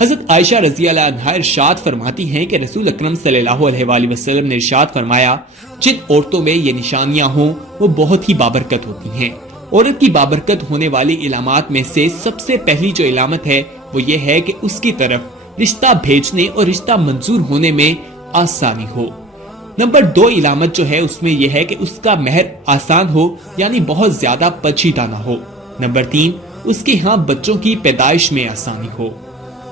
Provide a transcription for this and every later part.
حضرت عائشہ رضی اللہ عنہا ارشاد فرماتی ہیں کہ رسول اکرم صلی اللہ علیہ وآلہ وسلم نے ارشاد فرمایا جن عورتوں میں یہ نشانیاں ہوں وہ بہت ہی بابرکت ہوتی ہیں۔ عورت کی بابرکت ہونے والی علامات میں سے سب سے پہلی جو علامت ہے وہ یہ ہے کہ اس کی طرف رشتہ بھیجنے اور رشتہ منظور ہونے میں آسانی ہو۔ نمبر 2 علامت جو ہے اس میں یہ ہے کہ اس کا مہر آسان ہو، یعنی بہت زیادہ پیچیدہ نہ ہو۔ نمبر 3 اس کے ہاں بچوں کی پیدائش میں آسانی ہو۔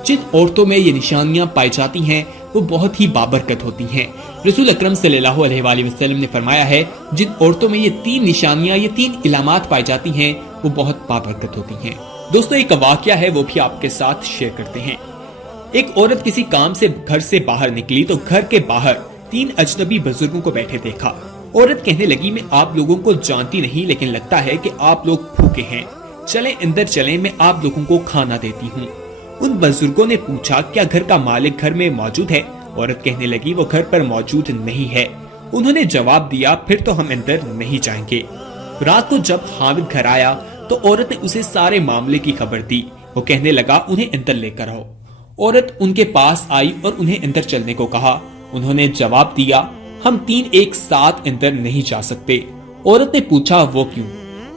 جن عورتوں میں یہ نشانیاں پائی جاتی ہیں وہ بہت ہی بابرکت ہوتی ہیں۔ رسول اکرم صلی اللہ علیہ وآلہ وسلم نے فرمایا ہے جن عورتوں میں یہ 3 نشانیاں، یہ 3 علامات پائی جاتی ہیں وہ بہت بابرکت ہوتی ہیں۔ دوستو ایک واقعہ ہے وہ بھی آپ کے ساتھ شیئر کرتے ہیں۔ ایک عورت کسی کام سے گھر سے باہر نکلی تو گھر کے باہر 3 اجنبی بزرگوں کو بیٹھے دیکھا۔ عورت کہنے لگی میں آپ لوگوں کو جانتی نہیں لیکن لگتا ہے کہ آپ لوگ بھوکے ہیں، چلیں اندر چلیں، میں آپ لوگوں کو کھانا دیتی ہوں۔ ان بزرگوں نے پوچھا کیا گھر کا مالک گھر میں موجود ہے؟ عورت کہنے لگی وہ گھر پر موجود نہیں ہے۔ انہوں نے جواب دیا پھر تو ہم اندر نہیں جائیں گے۔ رات کو جب خاوند گھر آیا تو عورت نے اسے سارے معاملے کی خبر دی۔ وہ کہنے لگا انہیں اندر لے کر آؤ۔ عورت ان کے پاس آئی اور انہیں اندر چلنے کو کہا۔ انہوں نے جواب دیا ہم 3 ایک ساتھ اندر نہیں جا سکتے۔ عورت نے پوچھا وہ کیوں؟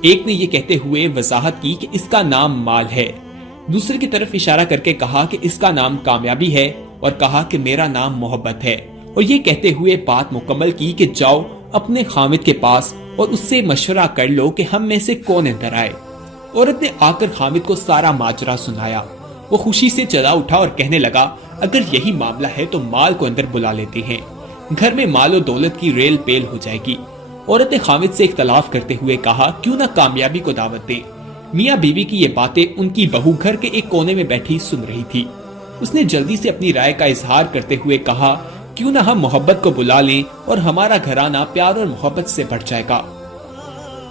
ایک نے یہ کہتے ہوئے وضاحت کی کہ اس کا نام مال ہے، دوسرے کی طرف اشارہ کر کے کہا کہ اس کا نام کامیابی ہے، اور کہا کہ میرا نام محبت ہے، اور یہ کہتے ہوئے بات مکمل کی کہ جاؤ اپنے خاوند کے پاس اور اس سے مشورہ کر لو کہ ہم میں سے کون اندر آئے۔ عورت نے آ کر خاوند کو سارا ماجرا سنایا۔ وہ خوشی سے چلا اٹھا اور کہنے لگا اگر یہی معاملہ ہے تو مال کو اندر بلا لیتے ہیں، گھر میں مال و دولت کی ریل پیل ہو جائے گی۔ عورت نے خاوند سے اختلاف کرتے ہوئے کہا کیوں نہ کامیابی کو دعوت دے۔ میاں بیوی کی یہ باتیں ان کی بہو گھر کے ایک کونے میں بیٹھی سن رہی تھی۔ اس نے جلدی سے اپنی رائے کا اظہار کرتے ہوئے کہا کیوں نہ ہم محبت کو بلا لیں اور ہمارا گھرانہ پیار اور محبت سے بڑھ جائے گا۔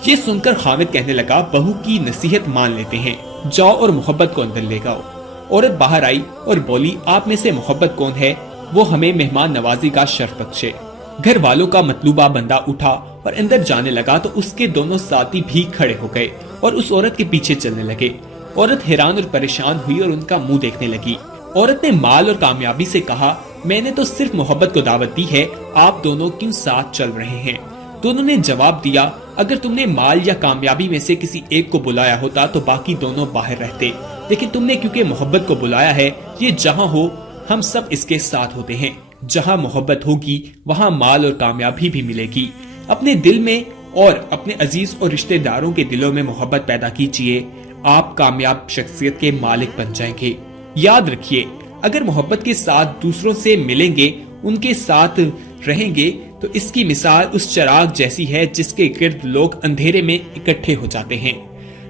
یہ سن کر خاوند کہنے لگا بہو کی نصیحت مان لیتے ہیں، جاؤ اور محبت کو اندر لے گاؤ۔ عورت باہر آئی اور بولی آپ میں سے محبت کون ہے؟ وہ ہمیں مہمان نوازی کا شرف بخشے۔ گھر والوں کا مطلوبہ بندہ اٹھا اور اندر جانے لگا تو اس کے دونوں ساتھی بھی کھڑے ہو گئے اور اس عورت کے پیچھے چلنے لگے۔ عورت حیران اور پریشان ہوئی اور ان کا منہ دیکھنے لگی۔ عورت نے مال اور کامیابی سے کہا میں نے تو صرف محبت کو دعوت دی ہے، آپ دونوں کیوں ساتھ چل رہے ہیں؟ دونوں نے جواب دیا اگر تم نے مال یا کامیابی میں سے کسی ایک کو بلایا ہوتا تو باقی دونوں باہر رہتے، لیکن تم نے کیونکہ محبت کو بلایا ہے، یہ جہاں ہو ہم سب اس کے ساتھ ہوتے ہیں۔ جہاں محبت ہوگی وہاں مال اور کامیابی بھی ملے گی۔ اپنے دل میں اور اپنے عزیز اور رشتہ داروں کے دلوں میں محبت پیدا کیجیے، آپ کامیاب شخصیت کے مالک بن جائیں گے۔ یاد رکھیے اگر محبت کے ساتھ دوسروں سے ملیں گے، ان کے ساتھ رہیں گے تو اس کی مثال اس چراغ جیسی ہے جس کے گرد لوگ اندھیرے میں اکٹھے ہو جاتے ہیں۔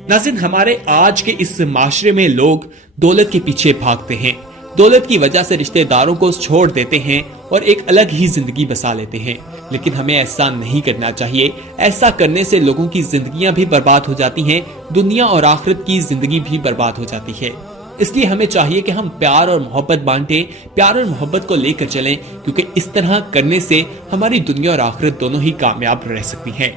ناظرین ہمارے آج کے اس معاشرے میں لوگ دولت کے پیچھے بھاگتے ہیں، دولت کی وجہ سے رشتہ داروں کو چھوڑ دیتے ہیں اور ایک الگ ہی زندگی بسا لیتے ہیں، لیکن ہمیں ایسا نہیں کرنا چاہیے۔ ایسا کرنے سے لوگوں کی زندگیاں بھی برباد ہو جاتی ہیں، دنیا اور آخرت کی زندگی بھی برباد ہو جاتی ہے۔ اس لیے ہمیں چاہیے کہ ہم پیار اور محبت بانٹیں، پیار اور محبت کو لے کر چلیں، کیونکہ اس طرح کرنے سے ہماری دنیا اور آخرت دونوں ہی کامیاب رہ سکتی ہیں۔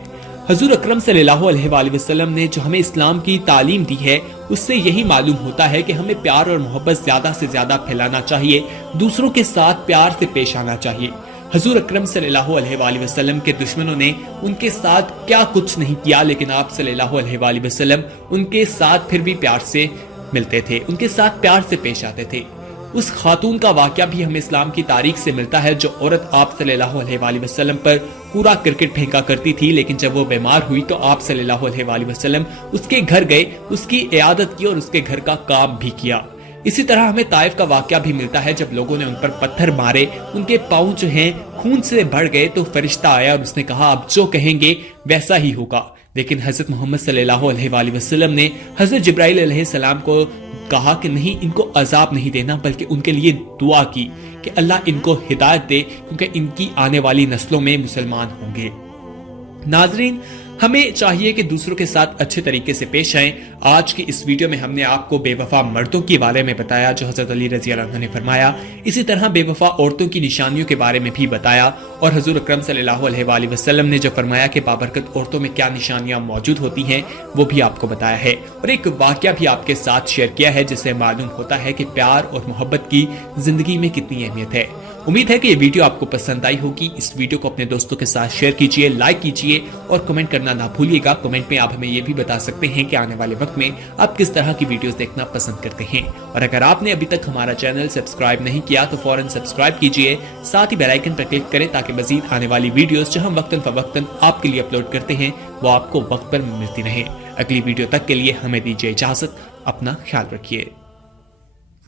حضور اکرم صلی اللہ علیہ وآلہ وسلم نے جو ہمیں اسلام کی تعلیم دی ہے اس سے یہی معلوم ہوتا ہے کہ ہمیں پیار اور محبت زیادہ سے زیادہ پھیلانا چاہیے، دوسروں کے ساتھ پیار سے پیش آنا چاہیے۔ حضور اکرم صلی اللہ علیہ وآلہ وسلم کے دشمنوں نے ان کے ساتھ کیا کچھ نہیں کیا، لیکن آپ صلی اللہ علیہ وآلہ وسلم ان کے ساتھ پھر بھی پیار سے ملتے تھے، ان کے ساتھ پیار سے پیش آتے تھے۔ اس خاتون کا واقعہ بھی ہمیں اسلام کی تاریخ سے ملتا ہے جو عورت آپ صلی اللہ علیہ وآلہ وسلم پر پورا کرکٹ پھینکا کرتی تھی، لیکن جب وہ بیمار ہوئی تو آپ صلی اللہ علیہ وآلہ وسلم اس کے گھر گئے، اس کی عیادت کی اور اس کے گھر کا کام بھی کیا۔ اسی طرح ہمیں طائف کا واقعہ بھی ملتا ہے جب لوگوں نے ان پر پتھر مارے، ان کے پاؤں جو ہیں خون سے بھر گئے تو فرشتہ آیا اور اس نے کہا آپ جو کہیں گے ویسا ہی ہوگا، لیکن حضرت محمد صلی اللہ علیہ وآلہ وسلم نے حضرت جبرائیل علیہ السلام کو کہا کہ نہیں ان کو عذاب نہیں دینا، بلکہ ان کے لیے دعا کی کہ اللہ ان کو ہدایت دے کیونکہ ان کی آنے والی نسلوں میں مسلمان ہوں گے۔ ناظرین ہمیں چاہیے کہ دوسروں کے ساتھ اچھے طریقے سے پیش آئیں۔ آج کی اس ویڈیو میں ہم نے آپ کو بے وفا مردوں کے بارے میں بتایا جو حضرت علی رضی اللہ عنہ نے فرمایا، اسی طرح بے وفا عورتوں کی نشانیوں کے بارے میں بھی بتایا، اور حضور اکرم صلی اللہ علیہ وآلہ وسلم نے جو فرمایا کہ بابرکت عورتوں میں کیا نشانیاں موجود ہوتی ہیں وہ بھی آپ کو بتایا ہے، اور ایک واقعہ بھی آپ کے ساتھ شیئر کیا ہے جس سے معلوم ہوتا ہے کہ پیار اور محبت کی زندگی میں کتنی اہمیت ہے۔ امید ہے کہ یہ ویڈیو آپ کو پسند آئی ہوگی۔ اس ویڈیو کو اپنے دوستوں کے ساتھ شیئر کیجئے، لائک کیجئے اور کمنٹ کرنا نہ بھولیے گا۔ کمنٹ میں آپ ہمیں یہ بھی بتا سکتے ہیں کہ آنے والے وقت میں آپ کس طرح کی ویڈیوز دیکھنا پسند کرتے ہیں، اور اگر آپ نے ابھی تک ہمارا چینل سبسکرائب نہیں کیا تو فوراً سبسکرائب کیجئے، ساتھ ہی بیل آئیکن پر کلک کریں تاکہ مزید آنے والی ویڈیوز جو ہم وقتاً فوقتاً آپ کے لیے اپلوڈ کرتے ہیں وہ آپ کو وقت پر ملتی رہیں۔ اگلی ویڈیو تک کے لیے ہمیں دیجئے اجازت، اپنا خیال رکھیے۔